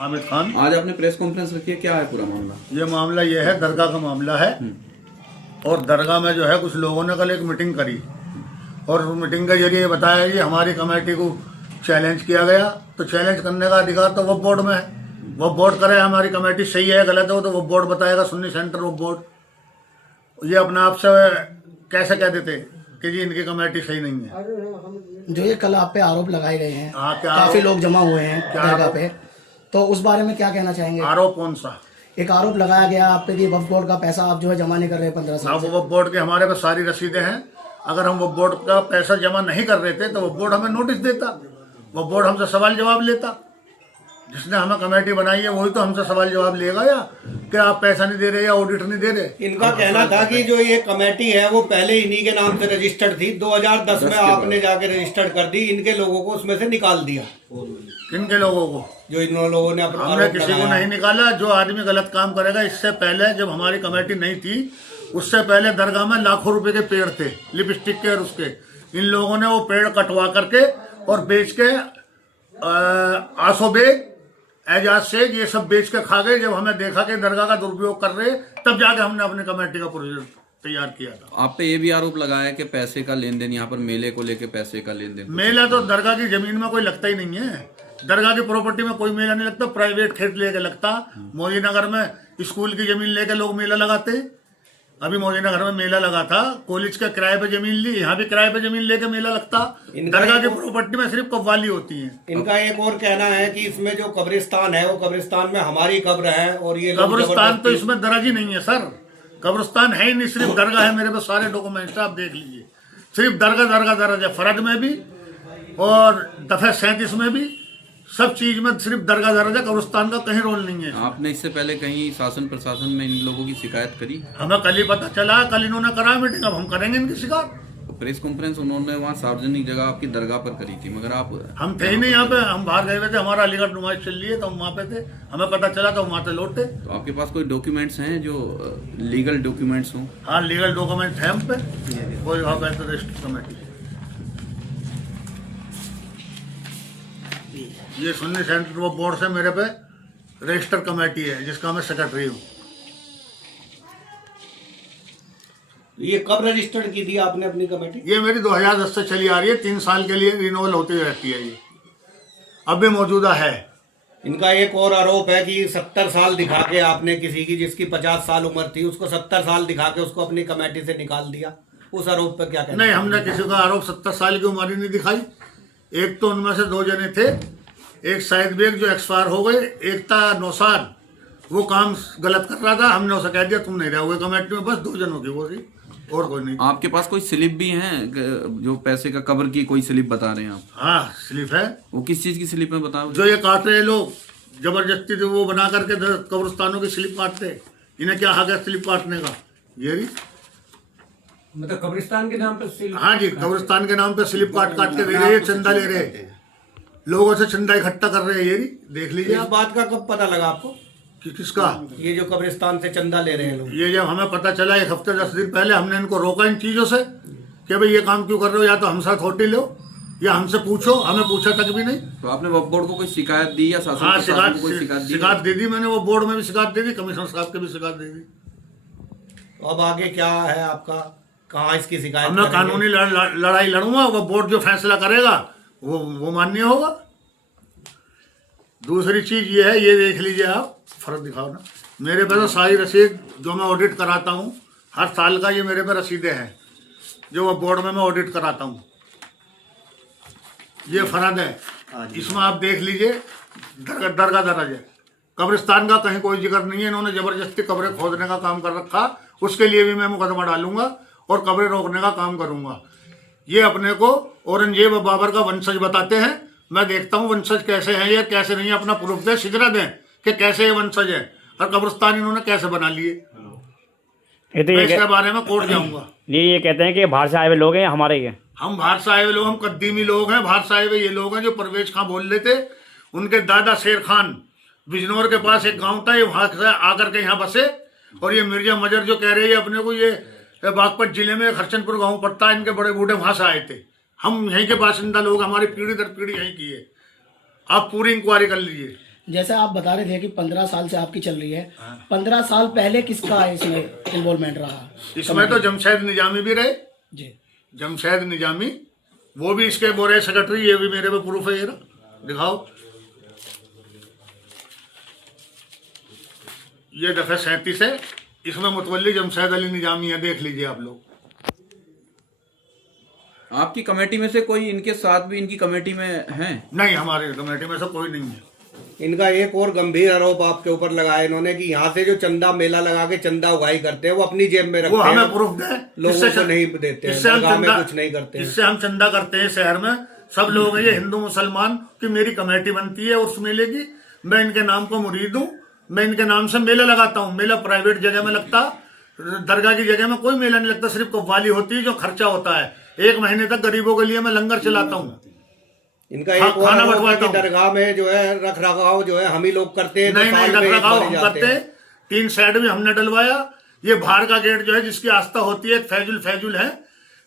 हामिद खान। आज आपने press conference रखी है, क्या है पूरा मामला? ये मामला ये है, दरगाह का मामला है। और दरगाह में जो है कुछ लोगों ने कल एक मीटिंग करी और मीटिंग के जरिए बताया कि हमारी कमेटी को चैलेंज किया गया। तो चैलेंज करने का अधिकार तो वक्फ बोर्ड में है। वक्फ बोर्ड करे हमारी कमेटी सही है गलत है तो वक्फ बोर्ड बताएगा। सुन्नी सेंटर वक्फ बोर्ड ये अपने आप से कैसे कह देते कि जी इनकी कमेटी सही नहीं है। जो ये कल आप पे आरोप लगाए गए हैं, हाँ, क्या काफी आरोप? लोग जमा हुए हैं क्या दरगाह आरोप? पे, तो उस बारे में क्या कहना चाहेंगे? आरोप कौन सा? एक आरोप लगाया गया आप पे कि वक्फ बोर्ड का पैसा आप जो है जमा नहीं कर रहे 15 साल अब से। वक्फ बोर्ड के हमारे पास सारी रसीदें हैं। अगर हम वक्फ बोर्ड का पैसा जमा नहीं कर रहे थे तो वक्फ बोर्ड हमें नोटिस देता, वक्फ बोर्ड हमसे सवाल जवाब लेता। जिसने हमें कमेटी बनाई है वही तो हमसे सवाल जवाब लेगा या कि आप पैसा नहीं दे रहे या ऑडिट नहीं दे रहे। इनका कहना था कि जो ये कमेटी है वो पहले इन्हीं के नाम से रजिस्टर्ड थी। 2010 में आपने जाके रजिस्टर्ड कर दी, इनके लोगों को उसमें से निकाल दिया। किनके लोगों को? जो इन लोगों ने अपना हमने आरोप किसी को लगाया। नहीं निकाला। जो आदमी गलत काम करेगा, इससे पहले जब हमारी कमेटी नहीं थी उससे पहले दरगाह में लाखों रुपए के पेड़ थे, लिपस्टिक के और उसके। इन लोगों ने वो पेड़ कटवा करके और बेच के आसो बेग एजाज से ये सब बेच के खा गए। जब हमें देखा कि दरगाह का दुरुपयोग कर रहे तब जाके हमने अपनी कमेटी का प्रोजेक्ट तैयार किया था। आप पे ये भी आरोप लगाया कि पैसे का लेन देन, यहाँ पर मेले को लेके पैसे का लेन देन। मेला तो दरगाह की जमीन में कोई लगता ही नहीं है। दरगाह की प्रॉपर्टी में कोई मेला नहीं लगता। प्राइवेट खेत लेके लगता। मोदी नगर में स्कूल की जमीन लेके लोग मेला लगाते। अभी मोदी नगर में मेला लगा था, कॉलेज का किराए पे जमीन ली, यहाँ भी किराए पे जमीन लेके मेला लगता। दरगाह की प्रॉपर्टी में सिर्फ कव्वाली होती है। इनका एक और कहना है कि इसमें जो कब्रिस्तान है वो कब्रिस्तान में हमारी कब्र है और ये लोग कब्रिस्तान तो जबरदस्ती- इसमें दरज ही नहीं है सर। कब्रिस्तान है ही नहीं, सिर्फ दरगाह है। मेरे पास सारे डॉक्यूमेंट्स आप देख लीजिए। सिर्फ दरगाह दरज है। फरद में भी और दफे 37 में भी सब चीज में सिर्फ दरगाह दरज है। कब्रिस्तान का कहीं रोल नहीं है। आपने इससे पहले कहीं शासन प्रशासन में इन लोगों की शिकायत करी? हमें कल ही पता चला, कल इन्होंने करा मीटिंग, अब हम करेंगे इनकी शिकायत। तो प्रेस कॉन्फ्रेंस उन्होंने वहाँ सार्वजनिक जगह आपकी दरगाह पर करी थी, मगर आप हम थे ही नहीं यहाँ पे। हम बाहर गए हुए थे, हमारा अलीगढ़ नुमाइश चल रही है तो हम वहाँ पे थे। हमें पता चला तो हम वहाँ से लौटे। तो आपके पास कोई डॉक्यूमेंट्स हैं जो लीगल डॉक्यूमेंट्स हों? हाँ, लीगल डॉक्यूमेंट है हम पे। कोई वहाँ पे तो रजिस्टर कमेटी। ये सुन्नी सेंटर वो बोर्ड से मेरे पे रजिस्टर कमेटी है जिसका मैं सेक्रेटरी हूँ। ये कब रजिस्टर्ड की थी आपने अपनी कमेटी? ये मेरी 2010 से चली आ रही है। 3 साल के लिए रिन्यूअल होती रहती है। ये अब भी मौजूदा है। इनका एक और आरोप है कि 70 साल दिखा के आपने किसी की जिसकी 50 साल उम्र थी उसको 70 साल दिखा के उसको अपनी कमेटी से निकाल दिया। उस आरोप पर क्या कहना? नहीं, हमने किसी का आरोप 70 साल की उम्र ही नहीं दिखाई। एक तो उनमें से 2 जने थे, एक शाहिद बेग जो एक्सपायर हो गए, एक था नौसाद, वो काम गलत कर रहा था। हमने उसे कह दिया तुम नहीं रहोगे कमेटी में। बस 2 जनों की वो थी और कोई नहीं। आपके पास कोई स्लिप भी है जो पैसे का कब्र की कोई स्लिप बता रहे हैं आप? हाँ, स्लिप है। वो किस चीज की स्लिप है बताओ? जो ये काट रहे लोग जबरदस्ती वो बना करके कब्रिस्तानों की स्लिप काटते। इन्हें क्या हक है स्लिप काटने का? ये रही। मतलब कब्रिस्तान के नाम पर? हाँ जी, कब्रिस्तान के नाम पे स्लिप काट काट के दे रहे हैं, चंदा ले रहे हैं, लोगों से चंदा इकट्ठा कर रहे हैं। ये रही, देख लीजिए। इस बात का कब पता लगा आपको कि किसका? ये जो कब्रिस्तान से चंदा ले रहे हैं लोग? ये जब हमें पता चला 1 हफ्ते 10 दिन पहले, हमने इनको रोका इन चीजों से कि भाई ये काम क्यों कर रहे हो, या तो हमसे अथॉरिटी लो या हमसे पूछो। हमें पूछा तक भी नहीं। तो आपने वक्फ बोर्ड को कोई शिकायत दी या शासन हाँ, प्रशासन को कोई शिकायत दी? शिकायत दे दी मैंने। वो बोर्ड में भी शिकायत दे दी, कमिश्नर साहब के भी शिकायत दे दी। तो अब आगे क्या है आपका? कहाँ इसकी शिकायत मैं करेंगे? कानूनी लड़ाई लड़ूंगा। वो बोर्ड जो फैसला करेगा वो मान्य होगा। दूसरी चीज ये है, ये देख लीजिए आप, फर्क दिखाओ ना। मेरे पे तो सारी रसीद जो मैं ऑडिट कराता हूँ हर साल का, ये मेरे पे रसीदें हैं जो वो बोर्ड में मैं ऑडिट कराता हूँ। ये फर्द है, इसमें आप देख लीजिए। दरगाह दरज है। कब्रिस्तान का कहीं कोई जिक्र नहीं है। इन्होंने जबरदस्ती कब्रें खोदने का काम कर रखा। उसके लिए भी मैं मुकदमा डालूंगा और कब्रें रोकने का काम करूंगा। ये अपने को औरंगजेब और बाबर का वंशज बताते हैं। मैं देखता हूँ वंशज कैसे हैं या कैसे नहीं है। अपना प्रूफ दे, सिजरा दें कि कैसे ये वंशज है और कब्रिस्तान इन्होंने कैसे बना लिए। ये तो मैं इसके बारे में कोर्ट जाऊंगा। ये कहते हैं कि बाहर से आए हुए लोग हैं हमारे ये। हम बाहर से आए हुए लोग, हम कद्दीमी लोग हैं। बाहर से आए हुए ये लोग हैं जो परवेज खां बोल रहे थे। उनके दादा शेर खान बिजनौर के पास एक गांव था, ये वहां से आकर के यहाँ बसे। और ये मिर्जा मजर जो कह रहे हैं अपने को, ये बागपत जिले में हरचंदपुर गांव पड़ता है, इनके बड़े बूढ़े वहां से आए थे। हम यहीं के बाशिंदा लोग, हमारी पीढ़ी दर पीढ़ी यहीं की है। आप पूरी इंक्वायरी कर लीजिए। जैसे आप बता रहे थे कि 15 साल से आपकी चल रही है, 15 साल पहले किसका इसमें इन्वॉल्वमेंट रहा? इसमें तो जमशेद निजामी भी रहे, जी। जमशेद निजामी, वो भी इसके बोरे सेक्रेटरी, ये भी मेरे पे प्रूफ है, ये रहा, दिखाओ, ये दफे 37 है, इसमें मुतवल्ली जमशेद अली निजामी है, देख लीजिए आप लोग। आपकी कमेटी में से कोई इनके साथ भी इनकी कमेटी में है? नहीं, हमारी कमेटी में से कोई नहीं है। इनका एक और गंभीर आरोप आपके ऊपर लगाया इन्होंने कि यहाँ से जो चंदा मेला लगा के चंदा उगाही करते हैं वो अपनी जेब में रखते वो हैं, हमें प्रूफ दें, लोगों को नहीं देते हैं, इससे हम दरगाह में चंदा, कुछ नहीं करते हैं। इससे हम चंदा करते हैं शहर में, सब लोग हैं, ये हिंदू मुसलमान की मेरी कमेटी बनती है उस मेले की, मैं इनके नाम को मुरीद हूँ, मैं इनके नाम से मेला लगाता हूँ। मेला प्राइवेट जगह में लगता, दरगाह की जगह में कोई मेला नहीं लगता, सिर्फ कव्वाली होती है जो खर्चा होता है, 1 महीने तक गरीबों के लिए मैं लंगर चलाता हूँ। इनका एक और खाना आरोप है बंटवाता कि हूँ। दरगाह में जो है रख रखाव जो है हम ही लोग करते हैं, नहीं, साल में रख एक रखाव बार हम जाते करते, हैं। 3 साइड भी हमने डलवाया। ये बाहर का गेट जो है जिसकी आस्था होती है, फैजुल है,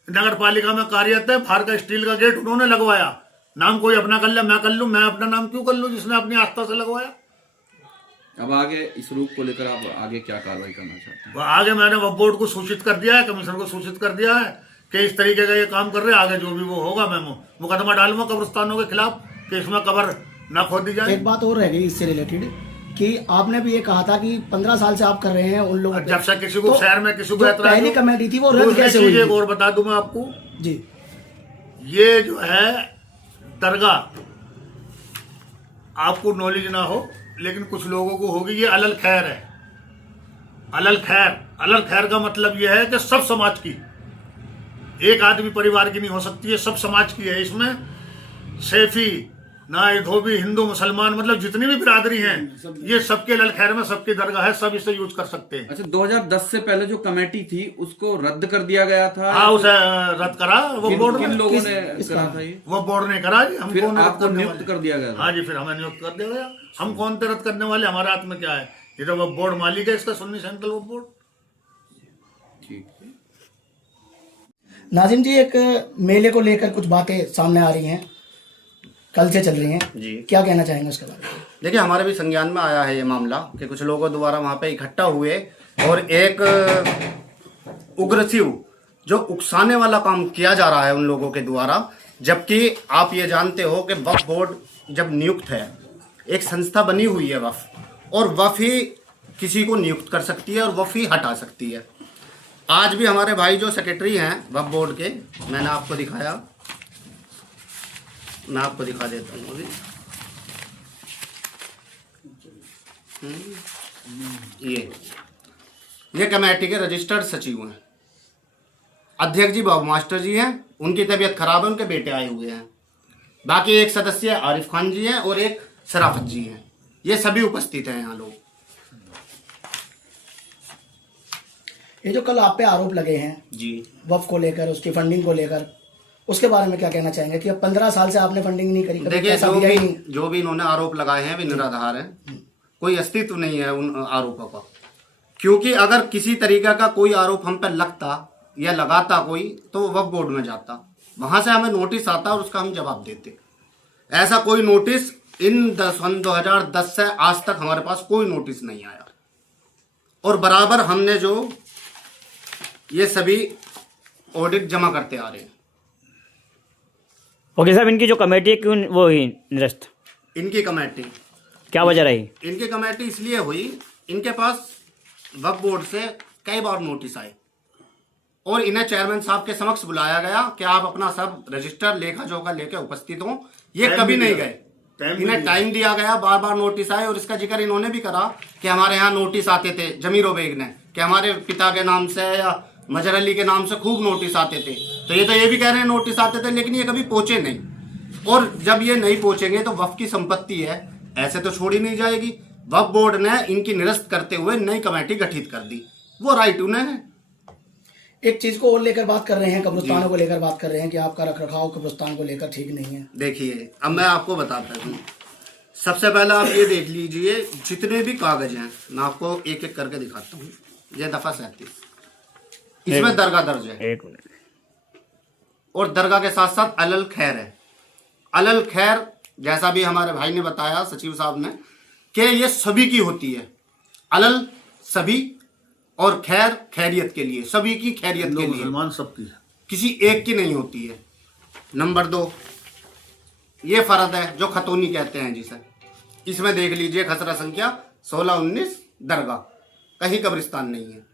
नगर पालिका में कार्यरत है, बाहर का स्टील का गेट उन्होंने लगवाया। नाम कोई अपना कर ले, मैं कर लूं, मैं अपना नाम क्यों कर लूं जिसने अपनी आस्था से लगवाया। अब आगे इस रूप को लेकर आप आगे क्या कार्रवाई करना चाहते हैं? आगे मैंने वक्फ बोर्ड को सूचित कर दिया है, कमिश्नर को सूचित कर दिया है कि इस तरीके का ये काम कर रहे हैं, आगे जो भी वो होगा मैं मुकदमा डालूंगा कब्रिस्तानों के खिलाफ कि इसमें कब्र न खोदी जाए। एक बात और रह गई इससे रिलेटेड कि आपने भी ये कहा था कि 15 साल से आप कर रहे हैं उन लोगों जब से किसी को तो शहर में किसी को जो एतराज पहली हो, कमेटी थी वो रद्द दूसरी कैसे चीज हुई? एक और बता दूं मैं आपको, जी। ये जो है दरगाह आपको नॉलेज ना हो लेकिन कुछ लोगों को होगी, ये अलल खैर है। अलल खैर का मतलब यह है कि सब समाज की, एक आदमी परिवार की नहीं हो सकती है, सब समाज की है। इसमें सैफी नाई धोबी हिंदू मुसलमान मतलब जितनी भी बिरादरी हैं ये सबके अलल खैर में सबकी दरगाह है, सब इसे यूज कर सकते हैं। अच्छा, 2010 से पहले जो कमेटी थी उसको रद्द कर दिया गया था? हाँ, उसे रद्द करा वो बोर्ड किन ने। लोगों ने करा था ये? वो बोर्ड ने करा जी, हम फिर कौन रद्द आपको करने नियुक्त वाले? कर दिया गया था? हाँ जी, फिर हमें नियुक्त कर दिया गया। हम कौन थे रद्द करने वाले, हमारे हाथ में क्या है? ये तो वो बोर्ड मालिक है इसका, सुन्नी सेंट्रल वो बोर्ड। ठीक है। नाजिम जी, एक मेले को लेकर कुछ बातें सामने आ रही हैं, कल से चल रही हैं जी। क्या कहना चाहेंगे उसके बारे में? देखिए, हमारे भी संज्ञान में आया है ये मामला कि कुछ लोगों द्वारा वहाँ पे इकट्ठा हुए और एक उग्रसिव जो उकसाने वाला काम किया जा रहा है उन लोगों के द्वारा, जबकि आप ये जानते हो कि वक्फ बोर्ड जब नियुक्त है, एक संस्था बनी हुई है वक्फ, और वक्फ ही किसी को नियुक्त कर सकती है और वक्फ ही हटा सकती है। आज भी हमारे भाई जो सेक्रेटरी हैं वक्फ बोर्ड के, मैंने आपको दिखाया, मैं आपको दिखा देता हूँ अभी। ये कमेटी के रजिस्टर्ड सचिव हैं, अध्यक्ष जी बाबू मास्टर जी हैं, उनकी तबीयत खराब है, उनके बेटे आए हुए हैं। बाकी एक सदस्य आरिफ खान जी हैं और एक शराफत जी हैं, ये सभी उपस्थित हैं यहाँ लोग। ये जो कल आप पे आरोप लगे हैं जी, वक्फ को लेकर, उसकी फंडिंग को लेकर, उसके बारे में क्या कहना चाहेंगे कि अब 15 साल से आपने फंडिंग नहीं करी, कभी देखिए, पैसा दिया ही नहीं? जो भी इन्होंने आरोप लगाए हैं वे निराधार हैं, कोई अस्तित्व नहीं है उन आरोपों का। क्योंकि अगर किसी तरीके का कोई आरोप हम पर लगता या लगाता कोई, तो वक्फ बोर्ड में जाता, वहां से हमें नोटिस आता और उसका हम जवाब देते। ऐसा कोई नोटिस इन 2010 से आज तक हमारे पास कोई नोटिस नहीं आया, और बराबर हमने जो ये सभी ऑडिट जमा करते आ रहे हैं। ओके साहब, इनकी जो कमेटी है क्यों वो हुई निरस्त? इनकी कमेटी, क्या वजह रही? इनकी कमेटी इसलिए हुई, इनके पास वक्फ बोर्ड से कई बार नोटिस आए और इन्हें चेयरमैन साहब के समक्ष बुलाया गया कि आप अपना सब रजिस्टर लेखा जोखा लेके उपस्थित हो। ये टाइम कभी भी नहीं दिया। गए, इन्हें टाइम दिया गया, बार बार नोटिस आए, और इसका जिक्र इन्होंने भी करा कि हमारे यहाँ नोटिस आते थे, जमीरो बेग ने, कि हमारे पिता के नाम से या मजहर अली के नाम से खूब नोटिस आते थे। तो ये भी कह रहे हैं नोटिस आते थे, लेकिन ये कभी पहुंचे नहीं, और जब ये नहीं पहुंचेंगे तो वक्फ की संपत्ति है, ऐसे तो छोड़ी नहीं जाएगी। वक्फ बोर्ड ने इनकी निरस्त करते हुए नई कमेटी गठित कर दी, वो राइट उन्हें है। एक चीज को और लेकर बात कर रहे हैं, कब्रिस्तानों को लेकर बात कर रहे हैं कि आपका रख रखाव कब्रिस्तान को लेकर ठीक नहीं है। देखिए, अब मैं आपको बताता हूँ। सबसे पहले आप ये देख लीजिए, जितने भी कागज हैं मैं आपको एक एक करके दिखाता हूँ। ये दफा 37, इसमें दरगाह दर्ज है, एक मिनट। और दरगाह के साथ साथ अलल खैर है। अलल खैर, जैसा भी हमारे भाई ने बताया, सचिव साहब ने, कि ये सभी की होती है, अलल सभी, और खैर खैरियत के लिए, सभी की खैरियत हिंदू के लिए, मुसलमान सबकी है। किसी एक की नहीं होती है। नंबर 2, ये फर्द है जो खतौनी कहते हैं जिसे, इसमें देख लीजिए खसरा संख्या 16-19 दरगाह, कहीं कब्रिस्तान नहीं है।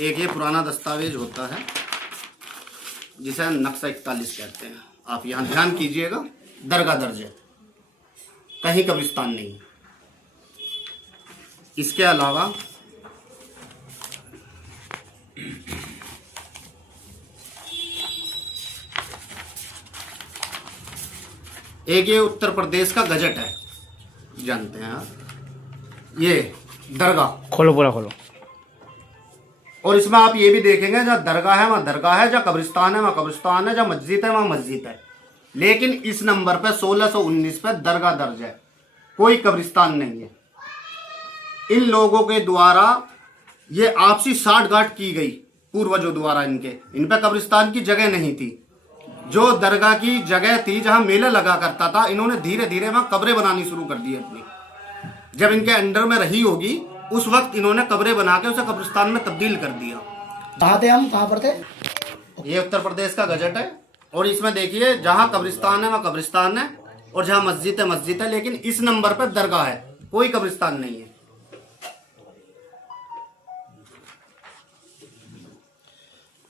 एक ये पुराना दस्तावेज होता है जिसे नक्शा 41 कहते हैं, आप यहां ध्यान कीजिएगा, दरगाह दर्ज है, कहीं कब्रिस्तान नहीं। इसके अलावा एक ये उत्तर प्रदेश का गजट है, जानते हैं आप, ये दरगाह, खोलो पूरा खोलो। और इसमें आप ये भी देखेंगे जहाँ दरगाह है वहाँ दरगाह है, जहाँ कब्रिस्तान है वहाँ कब्रिस्तान है, जहाँ मस्जिद है वहाँ मस्जिद है। लेकिन इस नंबर पे 1619 पे दरगाह दर्ज है, कोई कब्रिस्तान नहीं है। इन लोगों के द्वारा ये आपसी साठगांठ की गई पूर्वजों द्वारा, इन पे कब्रिस्तान की जगह नहीं थी। जो दरगाह की जगह थी जहां मेला लगा करता था, इन्होंने धीरे धीरे वहां कब्रें बनानी शुरू कर दी अपनी। जब इनके अंडर में रही होगी उस वक्त इन्होंने कब्रें बना के उसे कब्रिस्तान में तब्दील कर दिया। कहाँ थे हम, कहाँ पर थे? ये उत्तर प्रदेश का गजट है, और इसमें देखिए जहां कब्रिस्तान है वहां कब्रिस्तान है, और जहां मस्जिद है मस्जिद है, लेकिन इस नंबर पर दरगाह है, कोई कब्रिस्तान नहीं है।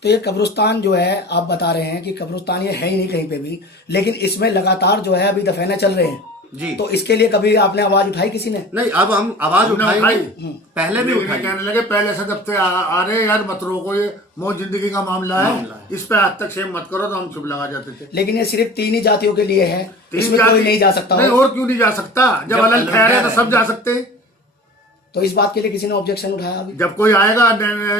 तो ये कब्रिस्तान जो है आप बता रहे हैं कि कब्रिस्तान ये है ही नहीं कहीं पे भी, लेकिन इसमें लगातार जो है अभी दफनाए चल रहे हैं जी। तो इसके लिए कभी आपने आवाज उठाई किसी ने? नहीं, अब हम आवाज उठाई, पहले भी लेकिन उठाई। कहने लगे पहले से जब से आ रहे यार मत रोको, ये मौत जिंदगी का मामला है, इस पे आज तक सेम मत करो, तो हम चुप लगा जाते थे। लेकिन ये सिर्फ 3 ही जातियों के लिए है, इसमें जाति- कोई नहीं जा सकता नहीं, हो। और क्यों नहीं जा सकता? जब अलग खैर है तो सब जा सकते हैं। तो इस बात के लिए किसी ने ऑब्जेक्शन उठाया अभी? जब कोई आएगा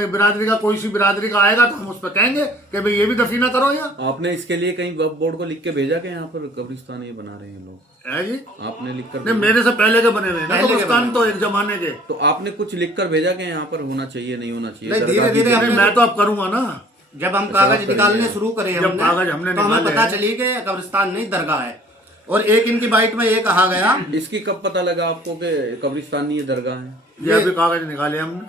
बिरादरी का, कोई सी बिरादरी का आएगा तो हम उस पर कहेंगे कि भाई ये भी दफीना करो यहाँ। आपने इसके लिए कहीं वक्फ बोर्ड को लिख के भेजा कि यहाँ पर कब्रिस्तान ये बना रहे हैं लोग? है जी, आपने लिख कर नहीं मेरे से पहले के बने हुए हैं ना पहले के कब्रिस्तान, बने। तो एक जमाने के। तो आपने कुछ लिख कर भेजा कि यहाँ पर होना चाहिए नहीं होना चाहिए? नहीं, दरगाह धीरे-धीरे की हमने- मैं तो अब करूंगा ना। जब हम कागज निकालने शुरू करे जब कागज हमने तो हमें निकाले पता हैं। चली कि कब्रिस्तान नहीं दरगाह है। और एक इनकी बाइट में ये कहा गया, इसकी कब पता लगा आपको कि कब्रिस्तान नहीं ये दरगाह है? ये अभी कागज निकाले हमने।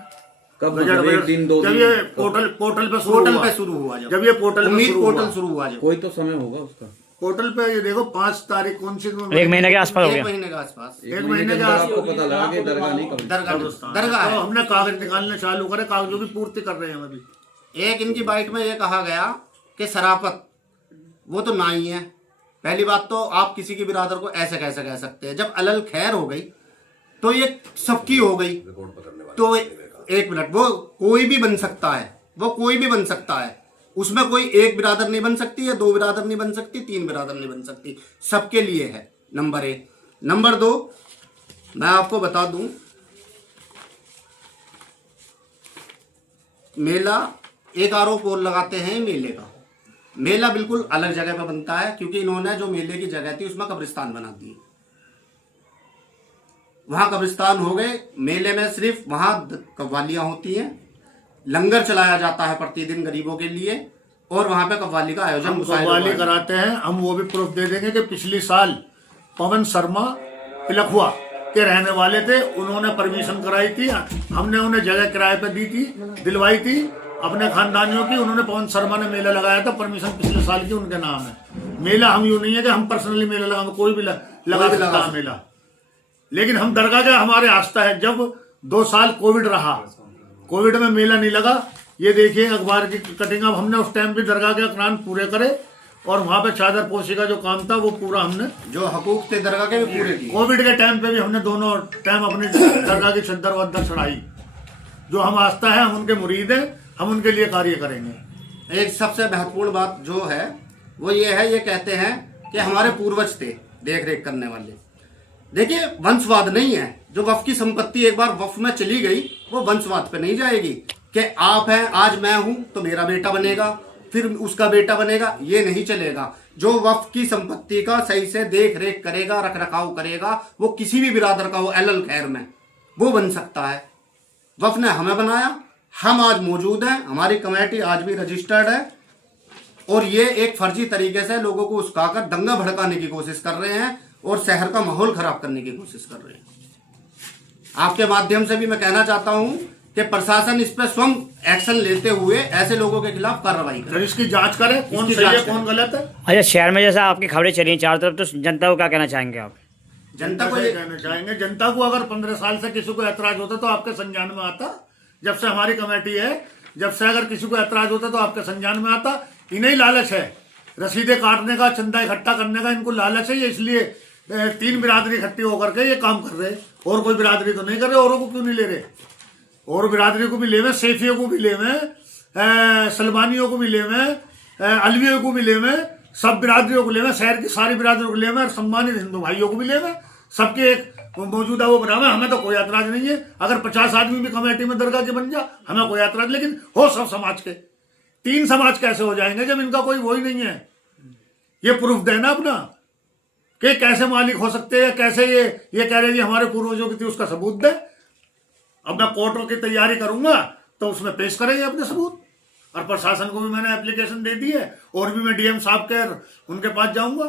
कब बजट- मतलब एक दिन दो जब दिन? ये पोर्टल पे पोर्टल शुरू पे शुरू हुआ, जब ये पोर्टल पे उम्मीद शुरू पोर्टल हुआ। शुरू हुआ जब कोई तो समय होगा उसका। पोर्टल पे ये देखो 5 तारीख कौन सी, 1 महीने के आसपास हो एक गया। महीने के आसपास एक महीने के अंदर आसपास आपको पता लगा कि दरगाह नहीं दरगाह कब्रिस्तान। दरगाह तो है। हमने कागज निकालने चालू करे, कागजों की पूर्ति कर रहे हैं हम अभी। एक इनकी बाइट में ये कहा गया कि शराफत वो तो ना ही है। पहली बात तो आप किसी की बिरादर को ऐसे कैसे कह सकते हैं? जब अलल खैर हो गई तो ये सबकी हो गई। तो एक मिनट, वो कोई भी बन सकता है, वो कोई भी बन सकता है, उसमें कोई एक बिरादर नहीं बन सकती है, 2 बिरादर नहीं बन सकती, 3 बिरादर नहीं बन सकती, सबके लिए है। नंबर 1। नंबर 2, मैं आपको बता दूं, मेला, एक आरोप और लगाते हैं मेले का। मेला बिल्कुल अलग जगह पे बनता है, क्योंकि इन्होंने जो मेले की जगह थी उसमें कब्रिस्तान बना दी। वहां कब्रिस्तान हो गए, मेले में सिर्फ वहां कव्वालियां होती हैं, लंगर चलाया जाता है प्रतिदिन गरीबों के लिए, और वहां पे कव्वाली का आयोजन हम मुशायरे कव्वाली हुआ है। कराते हैं। हम वो भी प्रूफ दे देंगे कि पिछले साल पवन शर्मा पिलखुआ के रहने वाले थे, उन्होंने परमिशन कराई थी, हमने उन्हें जगह किराए पे दी थी, दिलवाई थी अपने खानदानियों की। उन्होंने पवन शर्मा ने मेला लगाया था, परमिशन पिछले साल की उनके नाम है। मेला हम यूं नहीं है कि हम पर्सनली मेला लगाएंगे, कोई भी लगा सकता है मेला, लेकिन हम दरगाह का हमारे आस्था है। जब 2 साल कोविड रहा, कोविड में मेला नहीं लगा, ये देखिए अखबार की कटिंग, अब हमने उस टाइम भी दरगाह के अकरान पूरे करे, और वहां पे चादर पोशी का जो काम था वो पूरा हमने, जो हकूक थे दरगाह के भी पूरे किए। कोविड के टाइम पे भी हमने दोनों टाइम अपनी दरगाह की चद्दर वद्दर चढ़ाई। जो हम आस्था है, हम उनके मुरीद हैं, हम उनके लिए कार्य करेंगे। एक सबसे महत्वपूर्ण बात जो है वो ये है, ये कहते हैं कि हमारे पूर्वज थे देख रेख करने वाले। देखिए, वंशवाद नहीं है। जो वफ की संपत्ति एक बार वफ में चली गई, वो वंशवाद पे नहीं जाएगी कि आप हैं, आज मैं हूं तो मेरा बेटा बनेगा, फिर उसका बेटा बनेगा, ये नहीं चलेगा। जो वफ की संपत्ति का सही से देख रेख करेगा, रख रखाव करेगा, वो किसी भी बिरादर का हो, अलल खैर में, वो बन सकता है। वफ ने हमें बनाया, हम आज मौजूद हैं, हमारी कमेटी आज भी रजिस्टर्ड है, और ये एक फर्जी तरीके से लोगों को उस्काकर दंगा भड़काने की कोशिश कर रहे हैं और शहर का माहौल खराब करने की कोशिश कर रहे हैं। आपके माध्यम से भी मैं कहना चाहता हूं कि प्रशासन इस पर स्वयं एक्शन लेते हुए ऐसे लोगों के खिलाफ कार्रवाई करे, फिर इसकी जांच करे कौन इसकी सही है जांच कौन गलत है। अच्छा, शहर में जैसा आपकी खबरें चली हैं चारों तरफ, तो जनता को क्या कहना चाहेंगे आप? जनता को ये ये कहना चाहेंगे, जनता को अगर 15 साल से किसी को ऐतराज होता तो आपके संज्ञान में आता। जब से हमारी कमेटी है, जब से अगर किसी को ऐतराज होता तो आपके संज्ञान में आता। इन्हें लालच है रसीदे काटने का, चंदा इकट्ठा करने का, इनको लालच है। ये इसलिए 3 बिरादरी इकट्ठी होकर के ये काम कर रहे, और कोई बिरादरी तो नहीं कर रहे। औरों को क्यों नहीं ले रहे? और बिरादरी को भी ले में, सेफियों को भी ले में, सलमानियों को भी ले में, अलवियों को भी ले में, सब बिरादरियों को ले में, शहर की सारी बिरादरियों को ले में, और सम्मानित हिंदू भाइयों को भी ले में, सबके एक मौजूदा वो बना है। हमें तो कोई ऐतराज नहीं है। अगर 50 आदमी भी कमेटी में दरगाह के बन जा, हमें कोई ऐतराज, लेकिन हो सब समाज के। 3 समाज कैसे हो जाएंगे जब इनका कोई वो ही नहीं है? ये प्रूफ देना अपना कि कैसे मालिक हो सकते हैं, कैसे ये कह रहे हैं हमारे पूर्वजों की थी, उसका सबूत दे। अब मैं कोर्टों की तैयारी करूंगा तो उसमें पेश करेंगे अपने सबूत। और प्रशासन को भी मैंने एप्लीकेशन दे दी है, और भी मैं डीएम साहब के उनके पास जाऊंगा।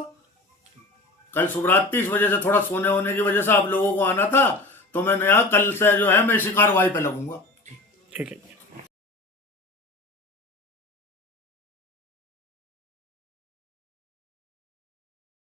कल शुभरात्रि, इस वजह से थोड़ा सोने होने की वजह से आप लोगों को आना था, तो मैंने यहाँ कल से जो है मैं इसी कार्रवाई पे लगूंगा। ठीक है।